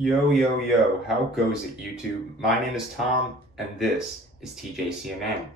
Yo, yo, yo, how goes it, YouTube? My name is Tom, and this is TJCMN.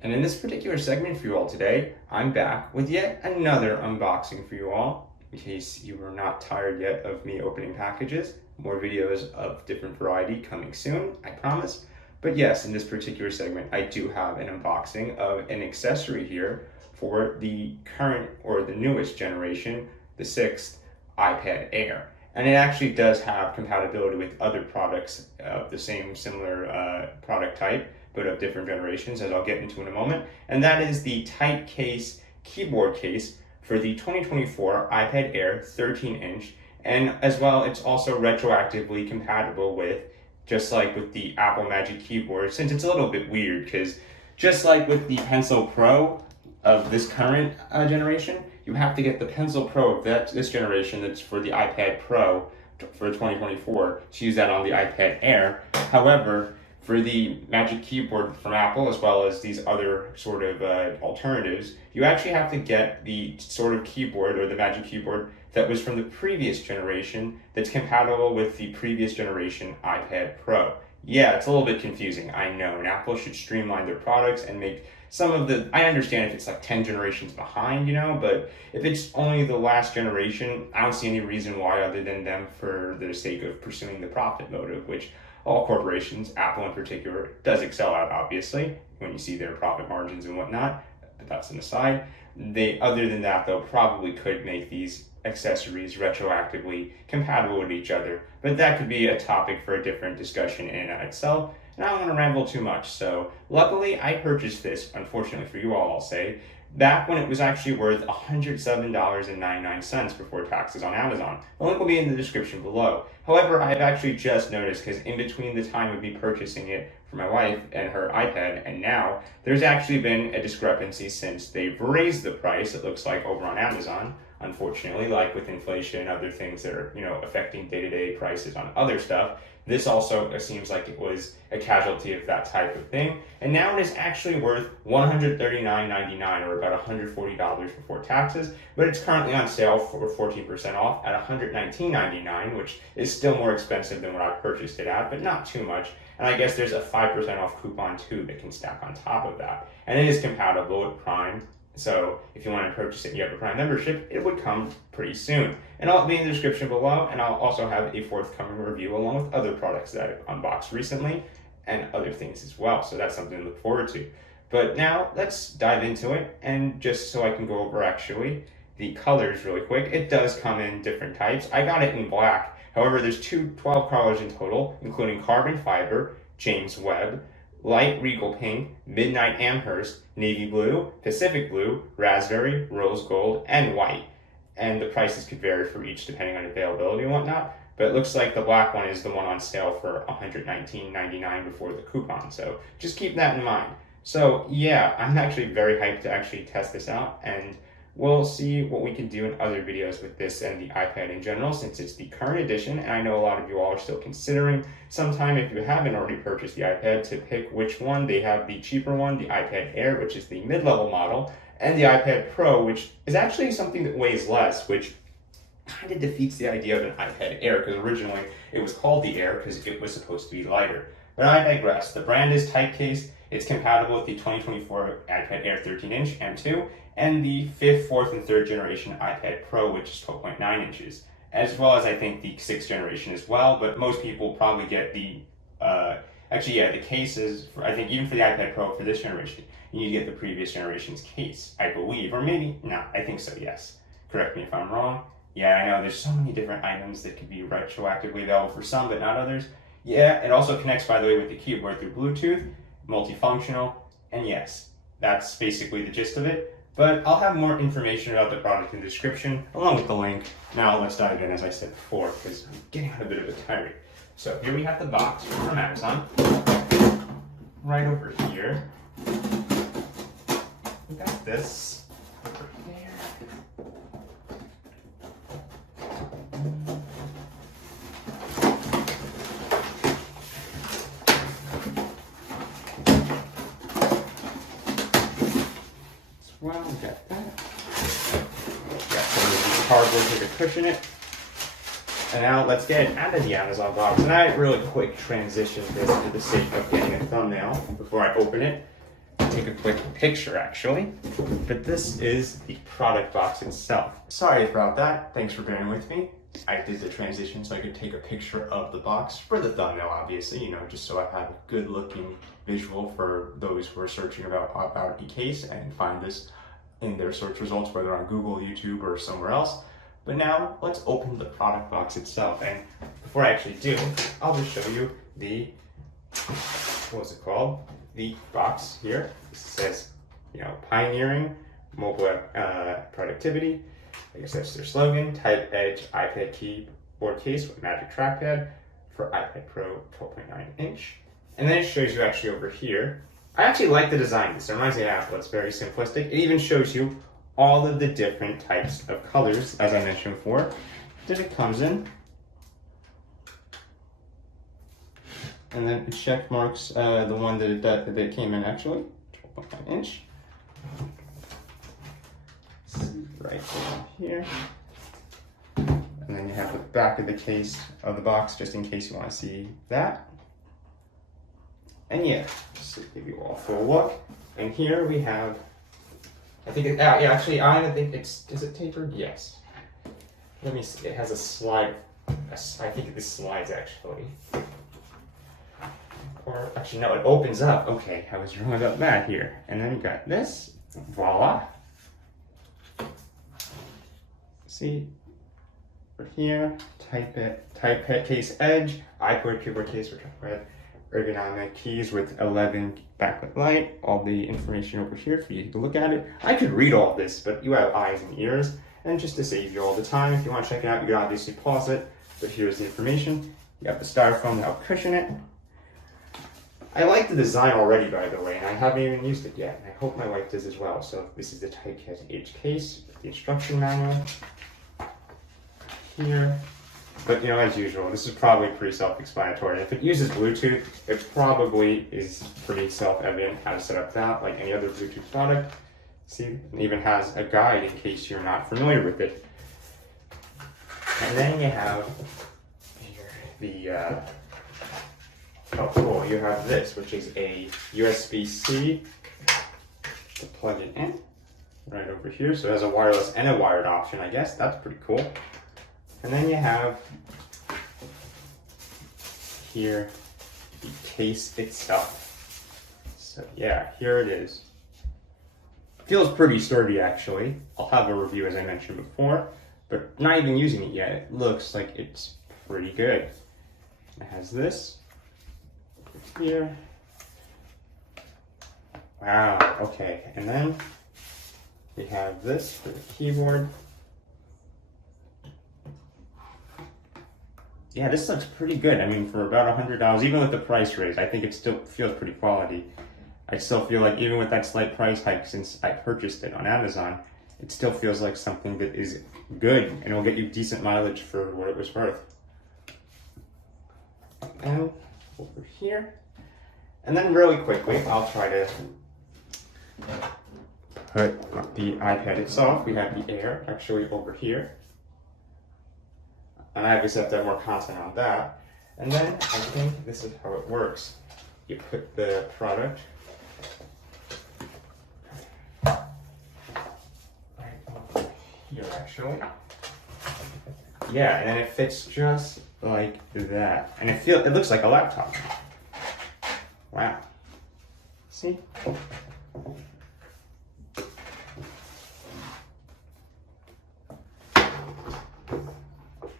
And in this particular segment for you all today, I'm back with yet another unboxing for you all. In case you were not tired yet of me opening packages, more videos of different variety coming soon, I promise. But yes, in this particular segment, I do have an unboxing of an accessory here for the current or the newest generation, the 6th iPad Air. And it actually does have compatibility with other products of the same similar product type, but of different generations, as I'll get into in a moment. And that is the TypeCase keyboard case for the 2024 iPad Air 13-inch. And as well, it's also retroactively compatible with, just like with the Apple Magic Keyboard, since it's a little bit weird, because just like with the Pencil Pro of this current generation, you have to get the Pencil Pro of this generation that's for the iPad Pro for 2024 to use that on the iPad Air. However, for the Magic Keyboard from Apple, as well as these other sort of alternatives, you actually have to get the sort of keyboard or the Magic Keyboard that was from the previous generation that's compatible with the previous generation iPad Pro. Yeah, it's a little bit confusing, I know, and Apple should streamline their products and make some of the, I understand if it's like 10 generations behind, but if it's only the last generation, I don't see any reason why other than them for the sake of pursuing the profit motive, which all corporations, Apple in particular, does excel at, obviously, when you see their profit margins and whatnot, but that's an aside. They, other than that, though, probably could make these accessories retroactively compatible with each other, but that could be a topic for a different discussion in itself, and I don't want to ramble too much. So luckily I purchased this, unfortunately for you all, I'll say, back when it was actually worth $107.99 before taxes on Amazon. The link will be in the description below. However, I've actually just noticed, because in between the time of me purchasing it for my wife and her iPad and now, there's actually been a discrepancy since they've raised the price, it looks like, over on Amazon. Unfortunately, like with inflation and other things that are, affecting day-to-day prices on other stuff, this also seems like it was a casualty of that type of thing. And now it is actually worth $139.99, or about $140 before taxes, but it's currently on sale for 14% off at $119.99, which is still more expensive than what I purchased it at, but not too much. And I guess there's a 5% off coupon too that can stack on top of that. And it is compatible with Prime. So if you want to purchase it and you have a Prime membership, it would come pretty soon. And I'll be in the description below, and I'll also have a forthcoming review along with other products that I've unboxed recently and other things as well. So that's something to look forward to. But now let's dive into it, and just so I can go over actually the colors really quick, it does come in different types. I got it in black. However, there's 12 colors in total, including carbon fiber, James Webb, light regal pink, midnight amherst, navy blue, Pacific blue, raspberry, rose gold, and white. And the prices could vary for each depending on availability and whatnot, but it looks like the black one is the one on sale for $119.99 before the coupon, so just keep that in mind. So yeah, I'm actually very hyped to actually test this out, and we'll see what we can do in other videos with this and the iPad in general, since it's the current edition, and I know a lot of you all are still considering sometime, if you haven't already purchased the iPad, to pick which one. They have the cheaper one, the iPad Air, which is the mid-level model, and the iPad Pro, which is actually something that weighs less, which kind of defeats the idea of an iPad Air, because originally it was called the Air because it was supposed to be lighter. But I digress. The brand is TypeCase. It's compatible with the 2024 iPad Air 13-inch M2 and the 5th, 4th, and 3rd generation iPad Pro, which is 12.9 inches, as well as I think the 6th generation as well. But most people probably get the the cases. I think even for the iPad Pro for this generation, you need to get the previous generation's case, I believe, or maybe not. I think so. Yes. Correct me if I'm wrong. Yeah, I know there's so many different items that could be retroactively available for some, but not others. Yeah, it also connects, by the way, with the keyboard through Bluetooth, multifunctional, and yes, that's basically the gist of it. But I'll have more information about the product in the description, along with the link. Now let's dive in, as I said before, because I'm getting on a bit of a tirade. So here we have the box from Amazon. Right over here, we got this over here. Well, we got that. Got some of the cardboard here to cushion it. And now let's get it out of the Amazon box. And I really quick transition this for the sake of getting a thumbnail before I open it. Take a quick picture actually. But this is the product box itself. Sorry about that. Thanks for bearing with me. I did the transition so I could take a picture of the box for the thumbnail, obviously, you know, just so I have a good looking visual for those who are searching about a case and find this in their search results, whether on Google, YouTube, or somewhere else. But now let's open the product box itself. And before I actually do, I'll just show you the, what's it called? The box here. It says, you know, pioneering mobile productivity. I guess that's their slogan. Type Edge iPad keyboard case with Magic Trackpad for iPad Pro 12.9 inch. And then it shows you actually over here. I actually like the design. This reminds me of Apple. It's very simplistic. It even shows you all of the different types of colors, as I mentioned before, that it comes in. And then it check marks the one that it came in actually, 12.9 inch. Right down here. And then you have the back of the case of the box, just in case you want to see that. And yeah, just to give you all a full look. And here we have, I think it, yeah, actually, I think it's, is it tapered? Yes. Let me see, it has a slide, I think this slides actually. Or actually, no, it opens up. Okay, I was wrong about that here. And then you got this, voila. See, over here, TypeCase Edge, iPad keyboard case for Trackpad, ergonomic keys with 11 backlit light, all the information over here for you to look at it. I could read all this, but you have eyes and ears, and just to save you all the time, if you want to check it out, you can obviously pause it, but here's the information. You have the styrofoam to help cushion it. I like the design already, by the way, and I haven't even used it yet, and I hope my wife does as well. So this is the TypeCase Edge case, the instruction manual. Here, but you know, as usual, this is probably pretty self-explanatory. If it uses Bluetooth, it probably is pretty self-evident how to set up that, like any other Bluetooth product. See, it even has a guide in case you're not familiar with it. And then you have here the, oh cool, you have this, which is a USB-C to plug it in, right over here. So it has a wireless and a wired option, I guess. That's pretty cool. And then you have here the case itself. So yeah, here it is. Feels pretty sturdy actually. I'll have a review as I mentioned before, but not even using it yet. It looks like it's pretty good. It has this here. Wow, okay. And then we have this for the keyboard. Yeah, this looks pretty good. I mean, for about $100, even with the price raise, I think it still feels pretty quality. I still feel like even with that slight price hike since I purchased it on Amazon, it still feels like something that is good and will get you decent mileage for what it was worth. And over here. And then really quickly, I'll try to put the iPad itself. We have the Air actually over here. And I obviously have to have more content on that. And then I think this is how it works. You put the product right over here actually. Yeah, and then it fits just like that. And it looks like a laptop. Wow. See?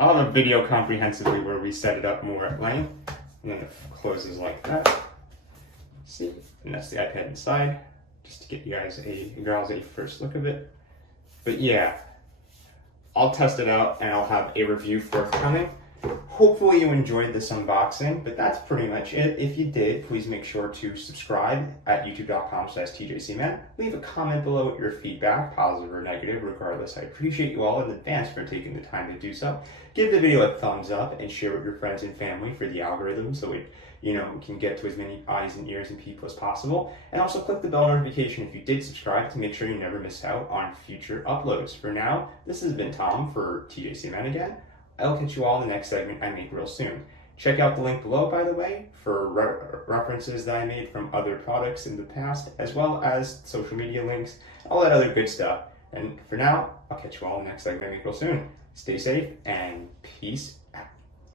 I'll have a video comprehensively where we set it up more at length, and then it closes like that. See, and that's the iPad inside, just to get you guys a first look of it. But yeah, I'll test it out and I'll have a review forthcoming. Hopefully you enjoyed this unboxing, but that's pretty much it. If you did, please make sure to subscribe at youtube.com/TJCMN. Leave a comment below with your feedback, positive or negative, regardless. I appreciate you all in advance for taking the time to do so. Give the video a thumbs up and share with your friends and family for the algorithm so it can get to as many eyes and ears and people as possible. And also click the bell notification if you did subscribe to make sure you never miss out on future uploads. For now, this has been Tom for TJCMN again. I'll catch you all in the next segment I make real soon. Check out the link below, by the way, for references that I made from other products in the past, as well as social media links, all that other good stuff. And for now, I'll catch you all in the next segment I make real soon. Stay safe and peace out.